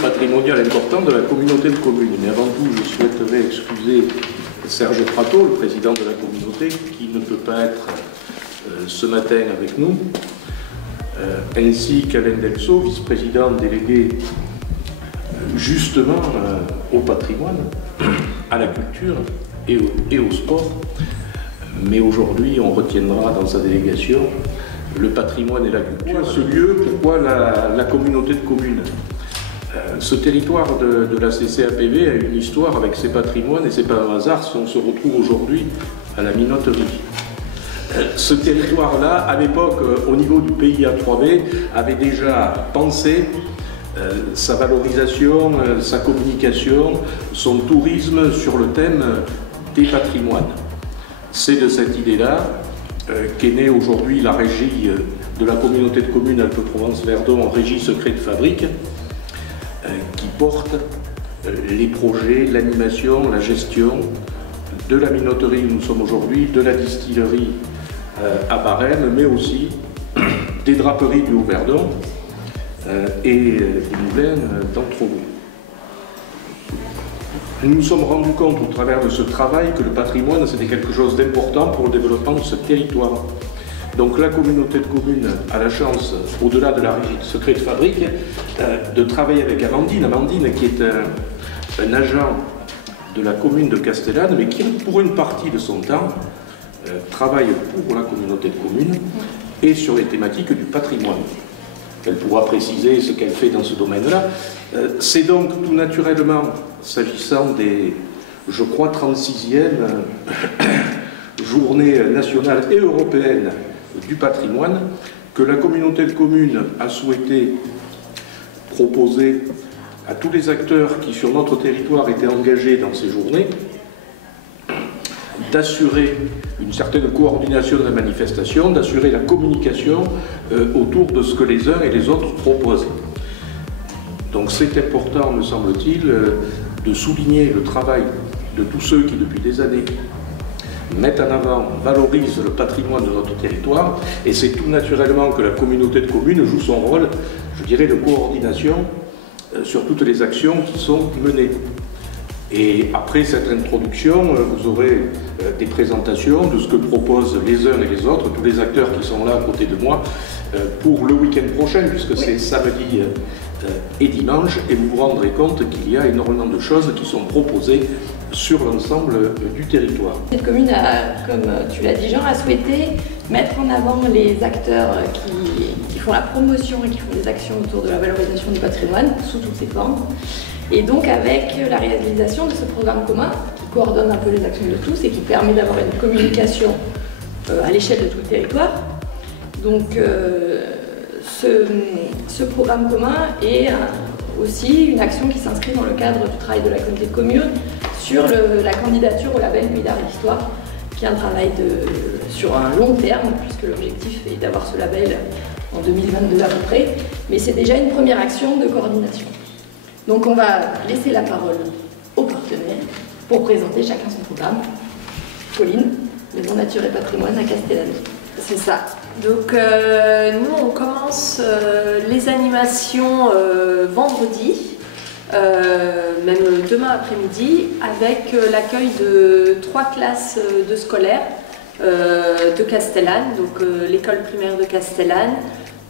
patrimonial important de la communauté de communes. Mais avant tout, je souhaiterais excuser Serge Prato, le président de la communauté, qui ne peut pas être ce matin avec nous, ainsi qu'Alain Delceau, vice-président délégué justement au patrimoine, à la culture et au sport. Mais aujourd'hui, on retiendra dans sa délégation le patrimoine et la culture. Ce lieu, pourquoi la communauté de communes? Ce territoire de la CCAPV a une histoire avec ses patrimoines et c'est pas un hasard si on se retrouve aujourd'hui à la minoterie. Ce territoire-là, à l'époque, au niveau du PIA 3B, avait déjà pensé sa valorisation, sa communication, son tourisme sur le thème des patrimoines. C'est de cette idée-là qu'est née aujourd'hui la régie de la communauté de communes Alpes-Provence-Verdon en régie secret de fabrique, qui porte les projets, l'animation, la gestion de la minoterie où nous sommes aujourd'hui, de la distillerie à Barème, mais aussi des draperies du Haut-Verdon et du moulin d'Entrevaux. Nous nous sommes rendus compte au travers de ce travail que le patrimoine c'était quelque chose d'important pour le développement de ce territoire. Donc la communauté de communes a la chance, au-delà de la régie de secret de fabrique, de travailler avec Amandine. Amandine qui est un agent de la commune de Castellane, mais qui pour une partie de son temps travaille pour la communauté de communes et sur les thématiques du patrimoine. Elle pourra préciser ce qu'elle fait dans ce domaine-là. C'est donc tout naturellement, s'agissant des, je crois, 36e journées nationales et européennes du patrimoine, que la communauté de communes a souhaité proposer à tous les acteurs qui sur notre territoire étaient engagés dans ces journées d'assurer une certaine coordination de la manifestation, d'assurer la communication autour de ce que les uns et les autres proposent. Donc c'est important, me semble-t-il, de souligner le travail de tous ceux qui, depuis des années, mettent en avant, valorisent le patrimoine de notre territoire, et c'est tout naturellement que la communauté de communes joue son rôle, je dirais, de coordination sur toutes les actions qui sont menées. Et après cette introduction, vous aurez des présentations de ce que proposent les uns et les autres, tous les acteurs qui sont là à côté de moi, pour le week-end prochain, puisque c'est samedi et dimanche, et vous vous rendrez compte qu'il y a énormément de choses qui sont proposées sur l'ensemble du territoire. Cette commune, comme tu l'as dit Jean, a souhaité mettre en avant les acteurs qui font la promotion et qui font des actions autour de la valorisation du patrimoine, sous toutes ses formes. Et donc avec la réalisation de ce programme commun, qui coordonne un peu les actions de tous et qui permet d'avoir une communication à l'échelle de tout le territoire. Donc ce programme commun est aussi une action qui s'inscrit dans le cadre du travail de la communauté de communes sur la candidature au label Pays d'Art et d'Histoire, qui est un travail sur un long terme, puisque l'objectif est d'avoir ce label en 2022 à peu près, mais c'est déjà une première action de coordination. Donc on va laisser la parole aux partenaires pour présenter chacun son programme. Pauline, Maison Nature et Patrimoine à Castellane. C'est ça. Donc nous on commence les animations vendredi, même demain après-midi, avec l'accueil de 3 classes de scolaires de Castellane, donc l'école primaire de Castellane,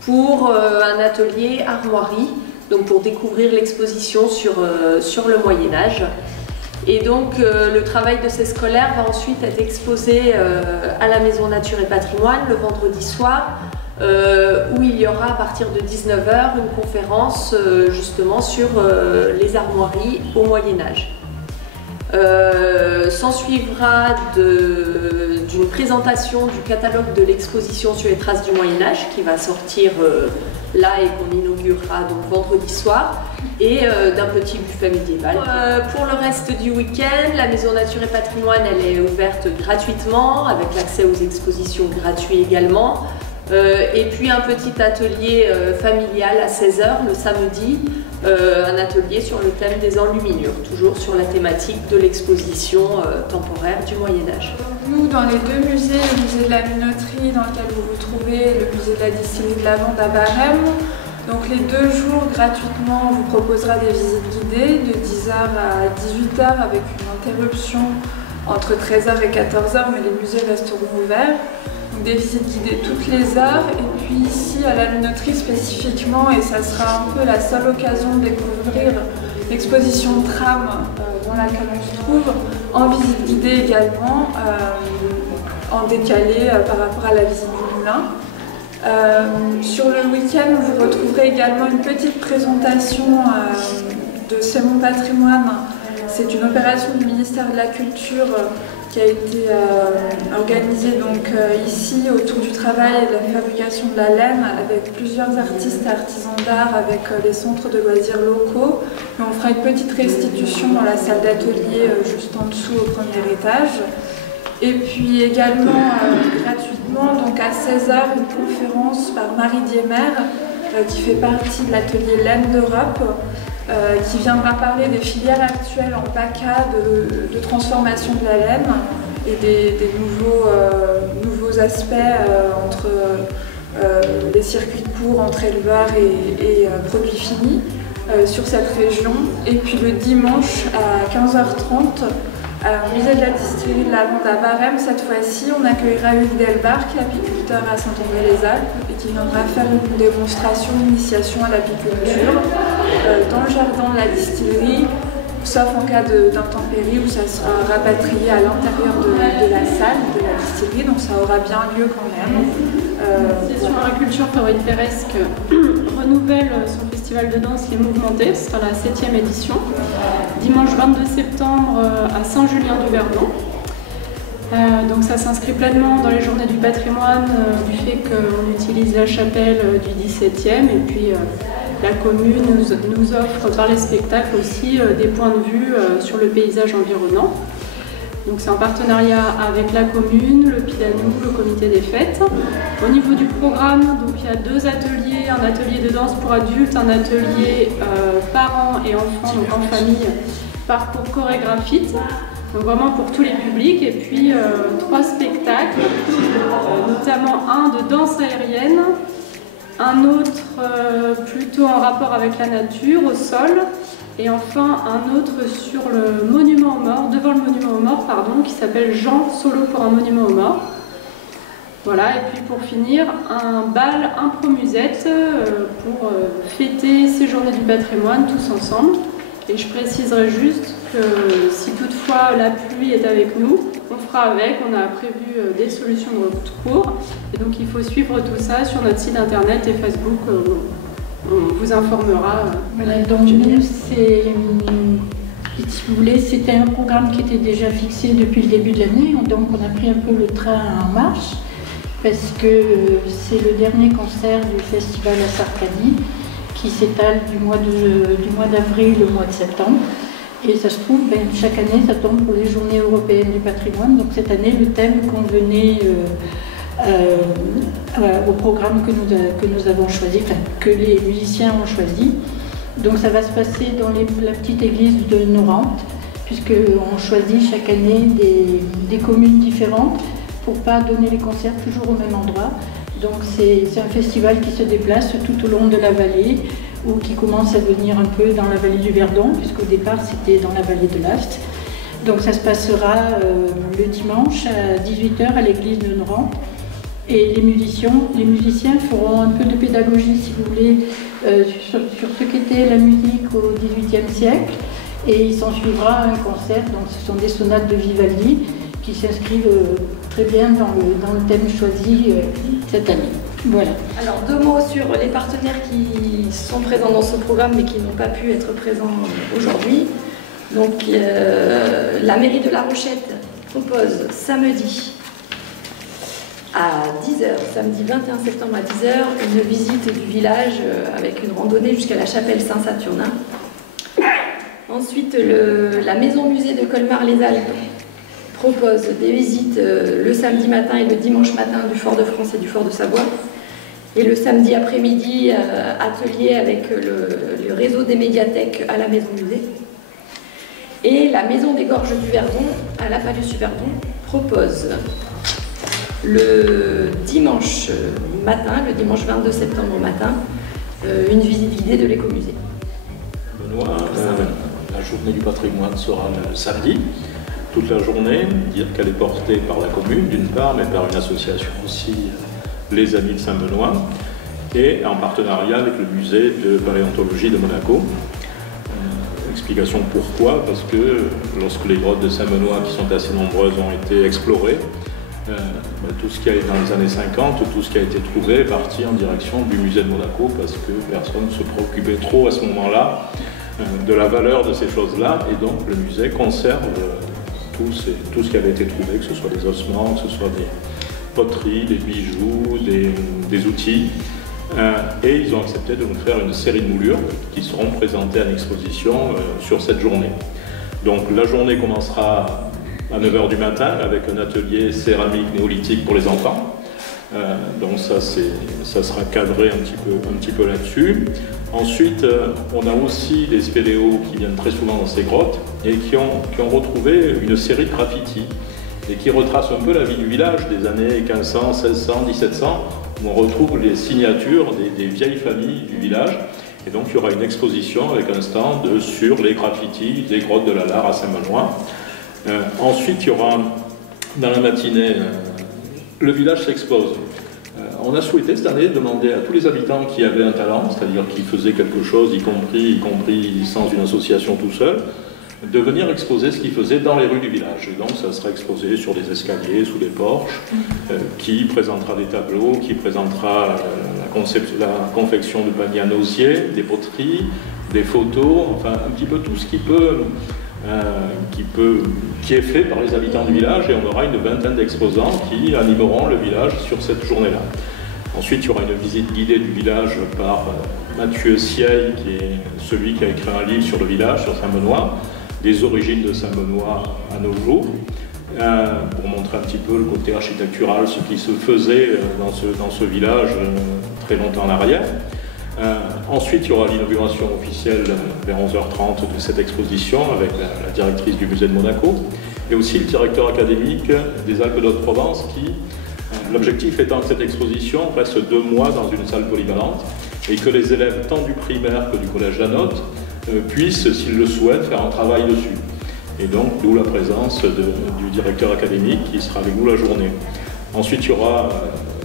pour un atelier armoirie, donc pour découvrir l'exposition sur le Moyen-Âge. Et donc le travail de ces scolaires va ensuite être exposé à la Maison Nature et Patrimoine le vendredi soir, où il y aura à partir de 19 h une conférence justement sur les armoiries au Moyen-Âge. S'en suivra d'une présentation du catalogue de l'exposition sur les traces du Moyen-Âge qui va sortir là et qu'on inaugurera donc vendredi soir, et d'un petit buffet médiéval. Pour le reste du week-end, la Maison Nature et Patrimoine elle est ouverte gratuitement, avec l'accès aux expositions gratuits également. Et puis un petit atelier familial à 16 h le samedi, un atelier sur le thème des enluminures, toujours sur la thématique de l'exposition temporaire du Moyen-Âge. Nous, dans les 2 musées, le musée de la minoterie dans lequel vous vous trouvez, le musée de la distillerie de la Vente à Barème, Donc les 2 jours, gratuitement, on vous proposera des visites guidées de 10h à 18h avec une interruption entre 13h et 14h, mais les musées resteront ouverts. Donc des visites guidées toutes les heures. Et puis ici, à la Lunetterie spécifiquement, et ça sera un peu la seule occasion de découvrir l'exposition tram dans laquelle on se trouve, en visite guidée également, en décalé par rapport à la visite du moulin. Sur le week-end, vous retrouverez également une petite présentation de C'est mon patrimoine. C'est une opération du ministère de la Culture qui a été organisée donc, ici autour du travail et de la fabrication de la laine avec plusieurs artistes et artisans d'art, avec les centres de loisirs locaux. Et on fera une petite restitution dans la salle d'atelier juste en dessous au premier étage. Et puis également gratuitement, donc à 16h, une conférence par Marie Diemer qui fait partie de l'atelier Laine d'Europe, qui viendra parler des filières actuelles en PACA de transformation de la laine et des nouveaux aspects entre les circuits courts entre éleveurs et produits finis sur cette région. Et puis le dimanche à 15h30, au musée de la distillerie de la Lande à Barème, cette fois-ci, on accueillera Hugues Delbar, qui est apiculteur à Saint-André-les-Alpes et qui viendra faire une démonstration d'initiation à l'apiculture dans le jardin de la distillerie, sauf en cas d'intempérie où ça sera rapatrié à l'intérieur de la salle de la distillerie, donc ça aura bien lieu quand même. L'association Agriculture Floride Peresque renouvelle son festival de danse qui est mouvementé, ce sera la 7e édition, dimanche 22 septembre à Saint-Julien-du-Verdon. Donc ça s'inscrit pleinement dans les journées du patrimoine, du fait qu'on utilise la chapelle du 17e et puis la commune nous offre par les spectacles aussi des points de vue sur le paysage environnant. Donc c'est en partenariat avec la commune, le Pidanou, le comité des fêtes. Au niveau du programme, donc il y a 2 ateliers, un atelier de danse pour adultes, un atelier parents et enfants, donc en famille, parcours chorégraphique. Donc vraiment pour tous les publics, et puis 3 spectacles, notamment un de danse aérienne, un autre plutôt en rapport avec la nature, au sol, et enfin un autre sur le monument aux morts, devant le monument aux morts, pardon, qui s'appelle Jean Solo pour un monument aux morts. Voilà, et puis pour finir, un bal impro-musette pour fêter ces journées du patrimoine tous ensemble. Et je préciserai juste que si toutefois la pluie est avec nous, on fera avec, on a prévu des solutions de recours. Et donc il faut suivre tout ça sur notre site internet et Facebook, on vous informera. Voilà, donc nous, si vous voulez, c'était un programme qui était déjà fixé depuis le début de l'année, donc on a pris un peu le train en marche, parce que c'est le dernier concert du festival à Sarkany, qui s'étale du mois d'avril au mois de septembre. Et ça se trouve, chaque année, ça tombe pour les Journées européennes du patrimoine. Donc cette année, le thème convenait au programme que nous avons choisi, enfin, que les musiciens ont choisi. Donc ça va se passer dans la petite église de Norante, puisqu'on choisit chaque année des communes différentes pour ne pas donner les concerts toujours au même endroit. Donc c'est un festival qui se déplace tout au long de la vallée, ou qui commence à venir un peu dans la vallée du Verdon, puisqu'au départ c'était dans la vallée de l'Aft. Donc ça se passera le dimanche à 18h à l'église de Norante. Et les musiciens feront un peu de pédagogie, si vous voulez, sur ce qu'était la musique au XVIIIe siècle. Et il s'en suivra un concert, donc ce sont des sonates de Vivaldi qui s'inscrivent très bien dans le thème choisi cette année. Voilà. Alors 2 mots sur les partenaires qui sont présents dans ce programme mais qui n'ont pas pu être présents aujourd'hui. Donc la mairie de La Rochette propose samedi à 10h, samedi 21 septembre à 10h, une visite du village avec une randonnée jusqu'à la chapelle Saint-Saturnin. Ensuite, la maison musée de Colmar-les-Alpes propose des visites le samedi matin et le dimanche matin du Fort de France et du Fort de Savoie. Et le samedi après-midi, atelier avec le réseau des médiathèques à la maison musée. Et la maison des Gorges du Verdon, à la Palus du Verdon, propose le dimanche matin, le dimanche 22 septembre au matin, une visite guidée de l'écomusée. Benoît, la journée du patrimoine sera le samedi, toute la journée, dire qu'elle est portée par la commune d'une part, mais par une association aussi, les Amis de Saint-Benoît, et en partenariat avec le musée de paléontologie de Monaco. Explication pourquoi, parce que lorsque les grottes de Saint-Benoît, qui sont assez nombreuses, ont été explorées, tout ce qui a été dans les années 50, tout ce qui a été trouvé est parti en direction du musée de Monaco, parce que personne ne se préoccupait trop à ce moment-là de la valeur de ces choses-là, et donc le musée conserve tout ce qui avait été trouvé, que ce soit des ossements, que ce soit des poteries, des bijoux, des outils. Et ils ont accepté de nous faire une série de moulures qui seront présentées en exposition sur cette journée. Donc la journée commencera à 9 h du matin avec un atelier céramique néolithique pour les enfants. Donc ça sera cadré un petit peu là-dessus. Ensuite, on a aussi des spéléos qui viennent très souvent dans ces grottes et qui ont retrouvé une série de graffitis et qui retracent un peu la vie du village des années 1500, 1600, 1700, où on retrouve les signatures des vieilles familles du village. Et donc il y aura une exposition avec un stand sur les graffitis des grottes de la Lare à Saint-Benoît. Ensuite, il y aura dans la matinée, le village s'expose. On a souhaité cette année demander à tous les habitants qui avaient un talent, c'est-à-dire qui faisaient quelque chose, y compris sans une association tout seul, de venir exposer ce qu'ils faisaient dans les rues du village. Et donc ça sera exposé sur des escaliers, sous des porches, qui présentera des tableaux, qui présentera la confection de paniers en osier, des poteries, des photos, enfin un petit peu tout ce qui est fait par les habitants du village, et on aura une vingtaine d'exposants qui animeront le village sur cette journée-là. Ensuite, il y aura une visite guidée du village par Mathieu Sieille, qui est celui qui a écrit un livre sur le village, sur Saint-Benoît, des origines de Saint-Benoît à nos jours, pour montrer un petit peu le côté architectural, ce qui se faisait dans ce village très longtemps en arrière. Ensuite, il y aura l'inauguration officielle vers 11 h 30 de cette exposition avec la directrice du musée de Monaco et aussi le directeur académique des Alpes d'Haute-Provence qui, l'objectif étant que cette exposition reste 2 mois dans une salle polyvalente et que les élèves tant du primaire que du collège Lanotte puissent, s'ils le souhaitent, faire un travail dessus. Et donc, d'où la présence du directeur académique qui sera avec nous la journée. Ensuite, il y aura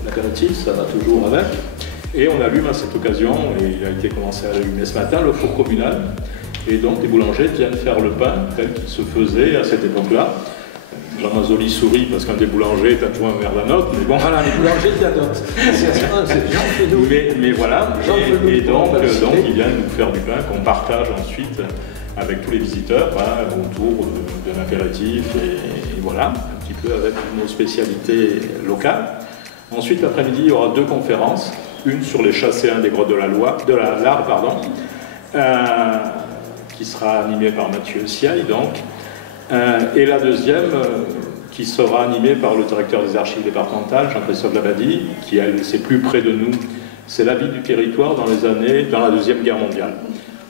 l'apéritif, ça va toujours avec. Et on allume à cette occasion, et il a été commencé à allumer ce matin, le four communal. Et donc les boulangers viennent faire le pain tel qu'il se faisait à cette époque-là. Jean Mazzoli sourit parce qu'un des boulangers est adjoint au maire Lanotte. Mais bon, voilà, les boulangers de Lanotte. Mais voilà, et donc ils viennent nous faire du pain qu'on partage ensuite avec tous les visiteurs autour de l'apéritif et voilà, un petit peu avec nos spécialités locales. Ensuite, l'après-midi, il y aura 2 conférences. Une sur les chasséens des grottes de la Lare, qui sera animée par Mathieu Sieille, donc. Et la deuxième, qui sera animée par le directeur des archives départementales, Jean-Christophe Labadie, qui c'est plus près de nous. C'est la vie du territoire dans la Deuxième Guerre mondiale.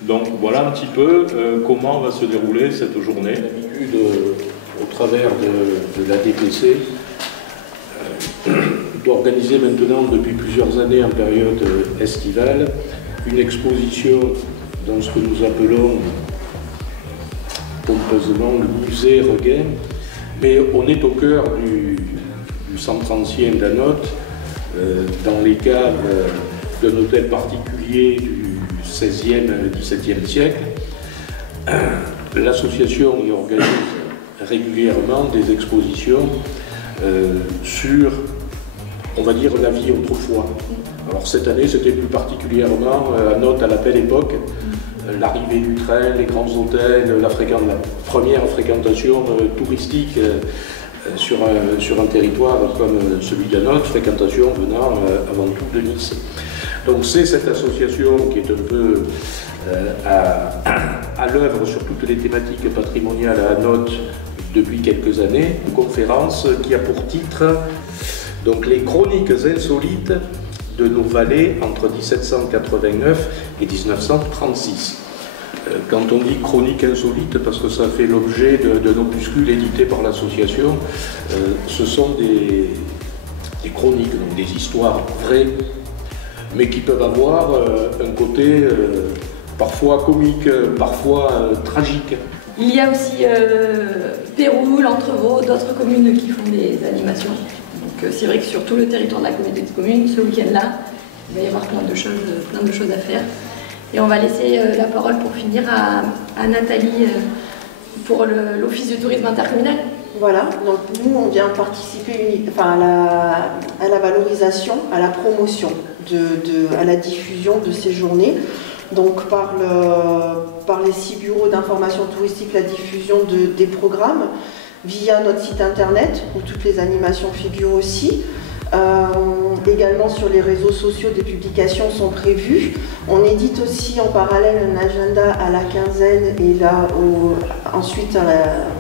Donc voilà un petit peu comment va se dérouler cette journée. L'habitude, au travers de la DPC, d'organiser maintenant depuis plusieurs années en période estivale une exposition dans ce que nous appelons pompeusement le musée Regain, mais on est au cœur du centre ancien d'Anotte, dans les caves d'un hôtel particulier du XVIe, XVIIe siècle. L'association y organise régulièrement des expositions sur, on va dire, la vie autrefois. Alors cette année, c'était plus particulièrement Anotte à la belle époque, l'arrivée du train, les grands hôtels, la première fréquentation touristique sur un territoire comme celui d'Anotte, fréquentation venant avant tout de Nice. Donc c'est cette association qui est un peu à l'œuvre sur toutes les thématiques patrimoniales à Anotte depuis quelques années, une conférence qui a pour titre donc les chroniques insolites de nos vallées entre 1789 et 1936. Quand on dit chroniques insolites, parce que ça fait l'objet d'un opuscule édité par l'association, ce sont des chroniques, donc des histoires vraies mais qui peuvent avoir un côté parfois comique, parfois tragique. Il y a aussi Pérou, l'Entrevaux, d'autres communes qui font des animations. Donc c'est vrai que sur tout le territoire de la communauté de communes, ce week-end-là, il va y avoir plein de choses à faire. Et on va laisser la parole pour finir à Nathalie pour l'Office du tourisme intercommunal. Voilà, donc nous on vient participer à la valorisation, à la promotion, à la diffusion de ces journées. Donc par les 6 bureaux d'information touristique, la diffusion des programmes via notre site internet où toutes les animations figurent aussi. Également sur les réseaux sociaux, des publications sont prévues. On édite aussi en parallèle un agenda à la quinzaine et là ensuite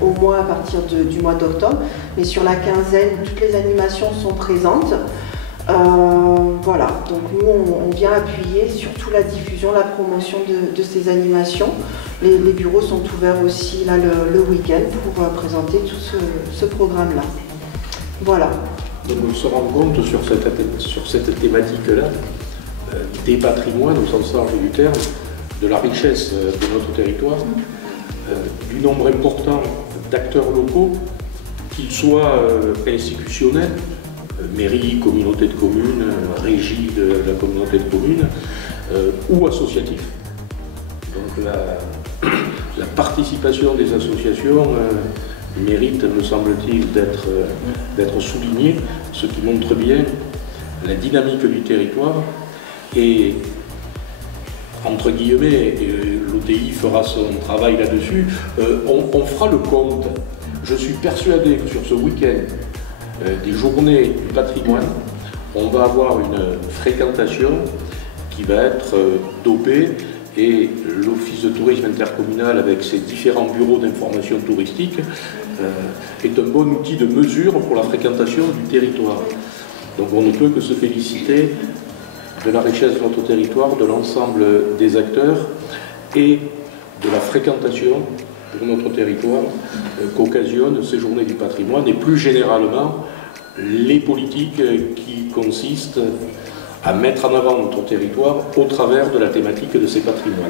au mois à partir du mois d'octobre. Mais sur la quinzaine, toutes les animations sont présentes. Voilà, donc nous on vient appuyer surtout la diffusion, la promotion de ces animations. Les bureaux sont ouverts aussi là le week-end pour présenter tout ce programme-là. Voilà. Donc on se rend compte sur cette thématique-là des patrimoines au sens large du terme, de la richesse de notre territoire, du nombre important d'acteurs locaux, qu'ils soient institutionnels, mairie, communauté de communes, régie de la communauté de communes, ou associatifs. Donc la participation des associations mérite, me semble-t-il, d'être soulignée, ce qui montre bien la dynamique du territoire. Et, entre guillemets, l'OTI fera son travail là-dessus, on fera le compte. Je suis persuadé que sur ce week-end des journées du patrimoine, on va avoir une fréquentation qui va être dopée et l'Office de tourisme intercommunal avec ses différents bureaux d'information touristique est un bon outil de mesure pour la fréquentation du territoire. Donc on ne peut que se féliciter de la richesse de notre territoire, de l'ensemble des acteurs et de la fréquentation pour notre territoire qu'occasionnent ces journées du patrimoine et plus généralement les politiques qui consistent à mettre en avant notre territoire au travers de la thématique de ces patrimoines.